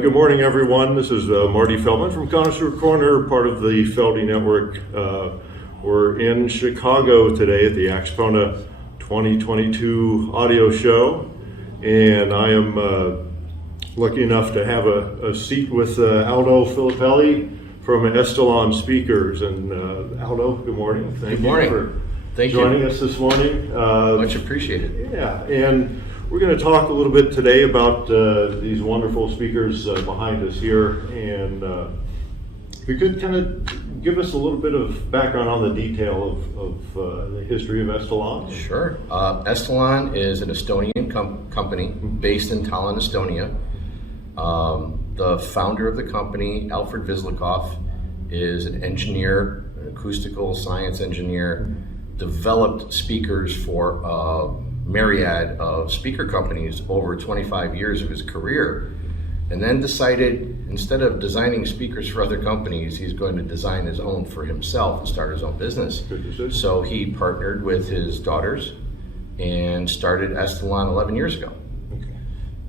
Good morning, everyone. This is Marty Feldman from Connoisseur Corner, part of the Feldy Network. We're in Chicago today at the AXPONA 2022 audio show, and I am lucky enough to have a seat with Aldo Filippelli from Estelon Speakers. And Aldo, good morning. Thank you for joining us this morning. Much appreciated. Yeah, and we're going to talk a little bit today about these wonderful speakers behind us here, and if you could kind of give us a little bit of background on the detail of the history of Estelon. Sure. Estelon is an Estonian company based in Tallinn, Estonia. The founder of the company, Alfred Vislikov, is an engineer, an acoustical science engineer, developed speakers for a myriad of speaker companies over 25 years of his career, and then decided instead of designing speakers for other companies, he's going to design his own for himself and start his own business. So he partnered with his daughters and started Estelon 11 years ago.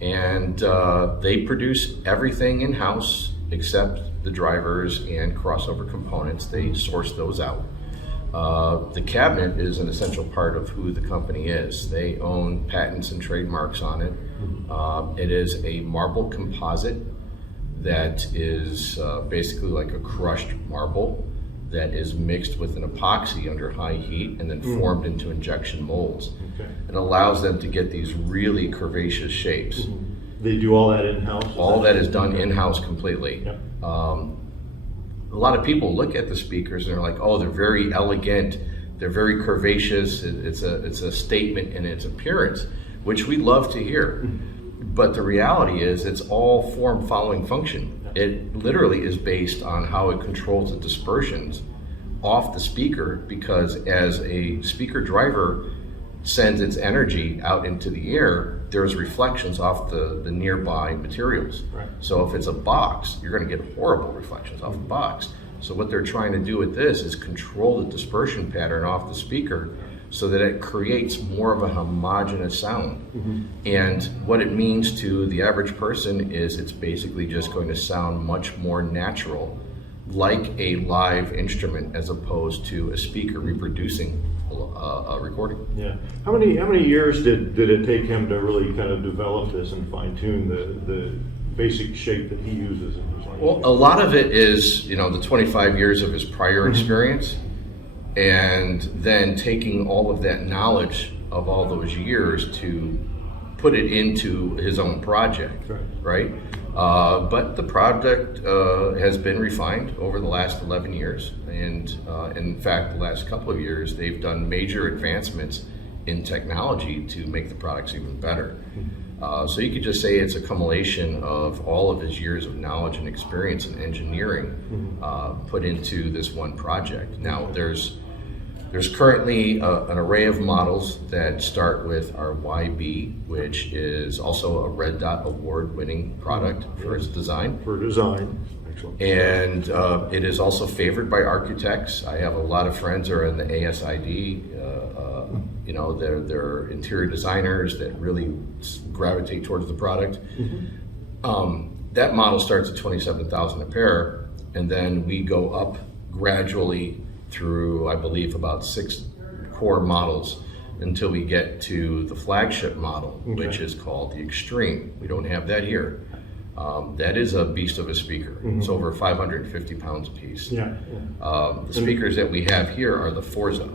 And they produce everything in-house except the drivers and crossover components. They source those out. The cabinet is an essential part of who the company is. They own patents and trademarks on it. It is a marble composite that is basically like a crushed marble that is mixed with an epoxy under high heat and then formed into injection molds. It allows them to get these really curvaceous shapes. They do all that in-house? All that is done in-house completely. Yep. A lot of people look at the speakers and they're like, oh, they're very elegant, they're very curvaceous, it's a statement in its appearance, which we love to hear. But the reality is it's all form following function. It literally is based on how it controls the dispersions off the speaker, because as a speaker driver sends its energy out into the air, there's reflections off the nearby materials. Right. So if it's a box, you're going to get horrible reflections off the box. So what they're trying to do with this is control the dispersion pattern off the speaker so that it creates more of a homogeneous sound. And what it means to the average person is it's basically just going to sound much more natural, like a live instrument, as opposed to a speaker reproducing a recording. Yeah. How many years did it take him to really kind of develop this and fine tune the basic shape that he uses in his life? Well, a lot of it is, the 25 years of his prior experience, and then taking all of that knowledge of all those years to put it into his own project, right? But the project has been refined over the last 11 years, and in fact, the last couple of years, they've done major advancements in technology to make the products even better. So you could just say it's a accumulation of all of his years of knowledge and experience in engineering put into this one project. Now, there's currently an array of models that start with our YB, which is also a Red Dot award-winning product for its design. For design, excellent. And it is also favored by architects. I have a lot of friends who are in the ASID. They're interior designers that really gravitate towards the product. That model starts at $27,000 a pair, and then we go up gradually through, I believe, about 6 core models until we get to the flagship model, which is called the Extreme. We don't have that here. That is a beast of a speaker. It's over 550 pounds a piece. The speakers that we have here are the Forza.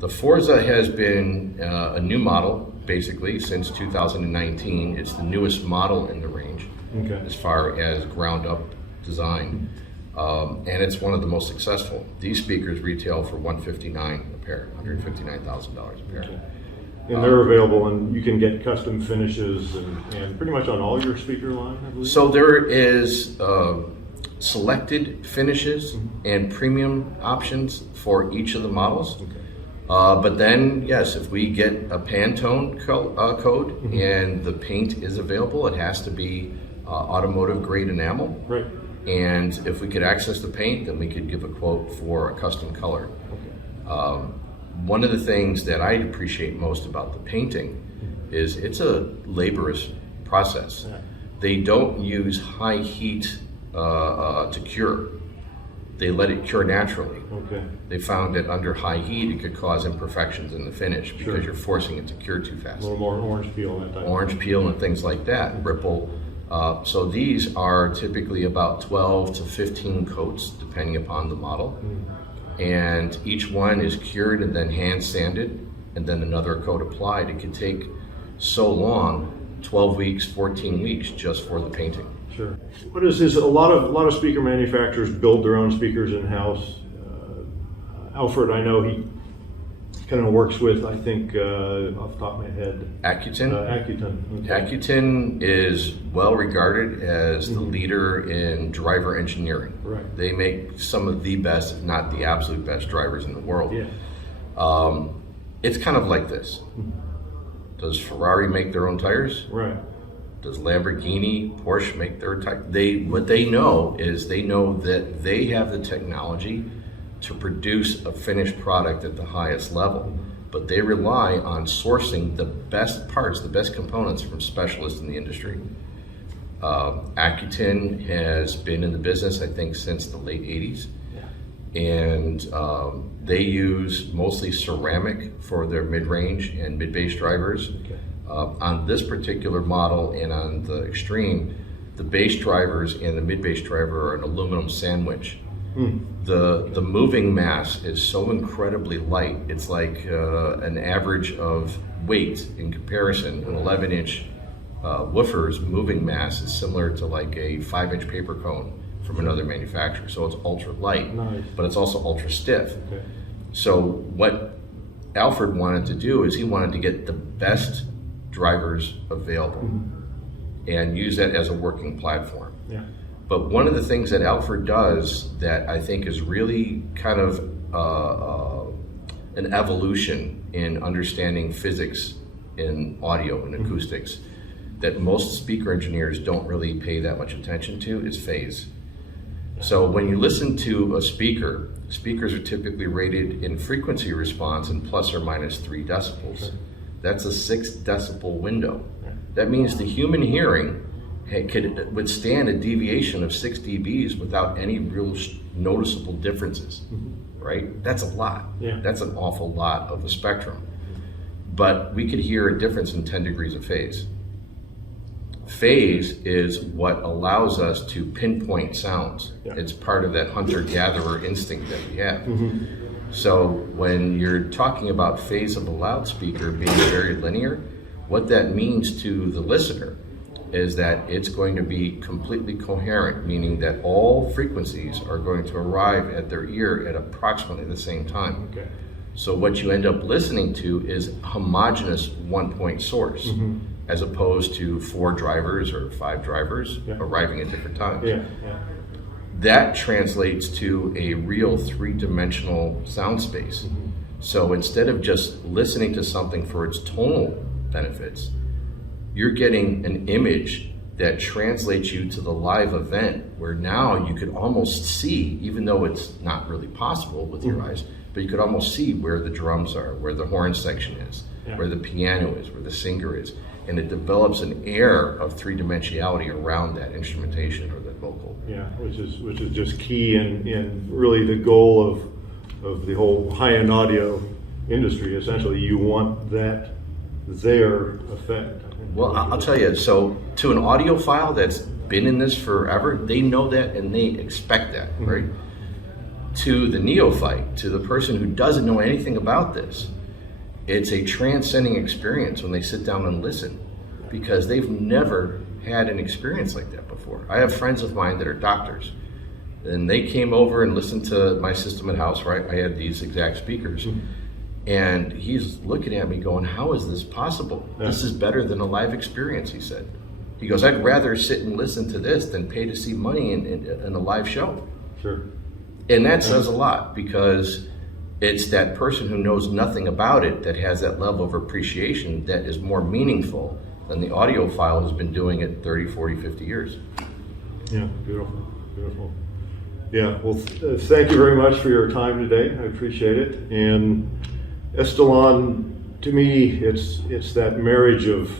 The Forza has been a new model, basically, since 2019. It's the newest model in the range as far as ground-up design. And it's one of the most successful. These speakers retail for $159 a pair, $159,000 a pair. And they're available, and you can get custom finishes and pretty much on all your speaker line, I believe? So there is selected finishes and premium options for each of the models. But then, yes, if we get a Pantone code and the paint is available, it has to be automotive grade enamel. Right. And if we could access the paint, then we could give a quote for a custom color. One of the things that I appreciate most about the painting is it's a laborious process. They don't use high heat to cure. They let it cure naturally. Okay. They found that under high heat it could cause imperfections in the finish because Sure. you're forcing it to cure too A fast. little more orange peel, that type. Orange peel and things like that, ripple. So these are typically about 12 to 15 coats depending upon the model. And each one is cured and then hand sanded and then another coat applied. It can take so long, 12 weeks, 14 weeks just for the painting. Sure. What is this? A lot of speaker manufacturers build their own speakers in-house. Alfred, I know he kind of works with, I think, off the top of my head, Accutane. Accutane. Okay. Accutane is well regarded as the leader in driver engineering. Right. They make some of the best, if not the absolute best drivers in the world. Yeah. It's kind of like this. Does Ferrari make their own tires? Right. Does Lamborghini, Porsche make their tires? What they know is they know that they have the technology to produce a finished product at the highest level, but they rely on sourcing the best parts, the best components from specialists in the industry. Accutane has been in the business, I think, since the late 80s. And they use mostly ceramic for their mid-range and mid-bass drivers. Okay. On this particular model and on the Extreme, the bass drivers and the mid-bass driver are an aluminum sandwich. The moving mass is so incredibly light. It's like an average of weight in comparison. An 11-inch woofer's moving mass is similar to like a 5-inch paper cone from another manufacturer. So it's ultra light, Nice. but it's also ultra stiff. Okay. So what Alfred wanted to do is he wanted to get the best drivers available and use that as a working platform. Yeah. But one of the things that Alfred does that I think is really kind of an evolution in understanding physics in audio and acoustics that most speaker engineers don't really pay that much attention to is phase. So when you listen to a speaker, speakers are typically rated in frequency response in plus or minus 3 decibels. That's a 6 decibel window. That means the human hearing could withstand a deviation of 6 dBs without any real noticeable differences, right? That's a lot. Yeah. That's an awful lot of the spectrum. But we could hear a difference in 10 degrees of phase. Phase is what allows us to pinpoint sounds. Yeah. It's part of that hunter-gatherer instinct that we have. So when you're talking about phase of a loudspeaker being very linear, what that means to the listener is that it's going to be completely coherent, meaning that all frequencies are going to arrive at their ear at approximately the same time. Okay. So what you end up listening to is homogeneous one-point source, as opposed to 4 drivers or 5 drivers arriving at different times. Yeah. Yeah. That translates to a real 3-dimensional sound space. So instead of just listening to something for its tonal benefits, you're getting an image that translates you to the live event, where now you could almost see, even though it's not really possible with your eyes, but you could almost see where the drums are, where the horn section is, where the piano is, where the singer is. And it develops an air of 3-dimensionality around that instrumentation or that vocal. Yeah, which is just key in really the goal of the whole high-end audio industry. Essentially, you want that there effect. Well, I'll tell you, so to an audiophile that's been in this forever, they know that and they expect that, right? To the neophyte, to the person who doesn't know anything about this, it's a transcending experience when they sit down and listen, because they've never had an experience like that before. I have friends of mine that are doctors, and they came over and listened to my system at house, right? I had these exact speakers. And he's looking at me going, how is this possible? This is better than a live experience, he said. He goes, I'd rather sit and listen to this than pay to see money in a live show. Sure. And that says a lot, because it's that person who knows nothing about it that has that level of appreciation that is more meaningful than the audiophile who's been doing it 30, 40, 50 years. Yeah, beautiful, beautiful. Yeah, well, thank you very much for your time today. I appreciate it. And Estelon, to me, it's that marriage of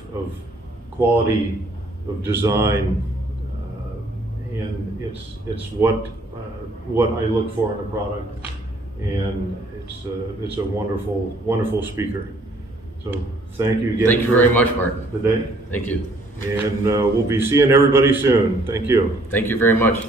quality of design, and it's what I look for in a product, and it's a wonderful speaker. So thank you again. Thank you very much, Mark. Today, Thank you. and we'll be seeing everybody soon. Thank you. Thank you very much.